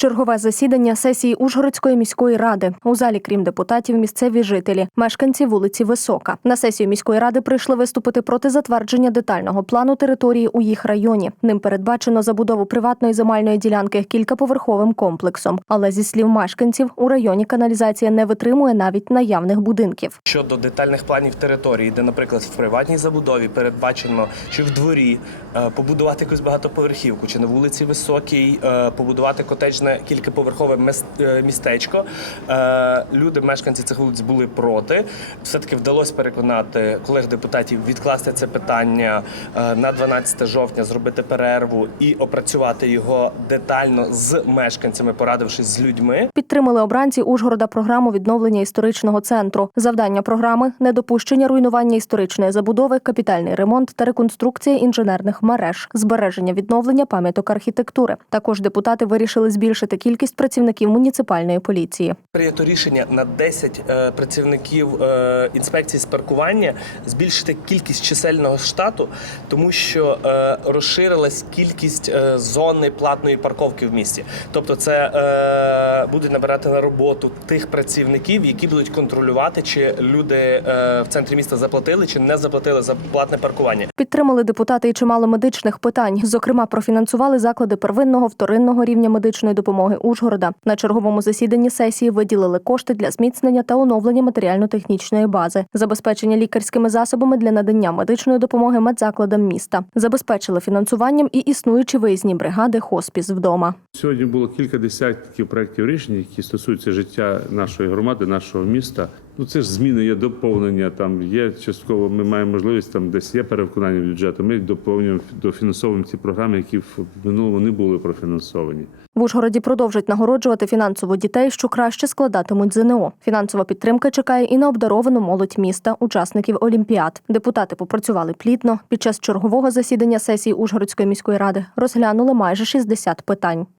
Чергове засідання сесії Ужгородської міської ради. У залі, крім депутатів, місцеві жителі, мешканці вулиці Висока. На сесію міської ради прийшли виступити проти затвердження детального плану території у їх районі. Ним передбачено забудову приватної земельної ділянки кількаповерховим комплексом. Але зі слів мешканців, у районі каналізація не витримує навіть наявних будинків. Щодо детальних планів території, де, наприклад, в приватній забудові передбачено, чи в дворі е, побудувати якусь багатоповерхівку, чи на вулиці Високій е, побудувати котеджне кількаповерхове мес- е, містечко. Е, Люди, мешканці цих вулиць були проти. Все-таки вдалося переконати колег депутатів відкласти це питання е, на 12 жовтня, зробити перерву і опрацювати його детально з мешканцями, порадившись з людьми. Підтримали обранці Ужгорода програму відновлення історичного центру. Завдання програми недопущення руйнування історичної забудови, капітальний ремонт та реконструкція інженерних мереж, збереження відновлення пам'яток архітектури. Також депутати вирішили збільшити кількість працівників муніципальної поліції. Прийнято рішення на 10 е, працівників е, інспекції з паркування збільшити кількість чисельного штату, тому що е, розширилась кількість зони платної парковки в місті. Тобто, це е, будуть набирати на роботу тих працівників, які будуть контролювати, чи люди в центрі міста заплатили чи не заплатили за платне паркування. Підтримали депутати і чимало медичних питань. Зокрема, профінансували заклади первинного вторинного рівня медичної допомоги Ужгорода. На черговому засіданні сесії виділили кошти для зміцнення та оновлення матеріально-технічної бази, забезпечення лікарськими засобами для надання медичної допомоги медзакладам міста, забезпечили фінансуванням і існуючі виїзні бригади хоспіс вдома. Сьогодні було кілька десятків проєктів рішень, які стосуються життя нашої громади, нашого міста. Ну це ж зміни, є доповнення. Там є частково. Ми маємо можливість там, десь є перевиконання бюджету. Ми доповнюємо дофінансовуємо ці програми, які в минулому не були профінансовані. В Ужгороді продовжать нагороджувати фінансово дітей, що краще складатимуть ЗНО. Фінансова підтримка чекає і на обдаровану молодь міста, учасників олімпіад. Депутати попрацювали плідно. Під час чергового засідання сесії Ужгородської міської ради розглянули майже 60 питань.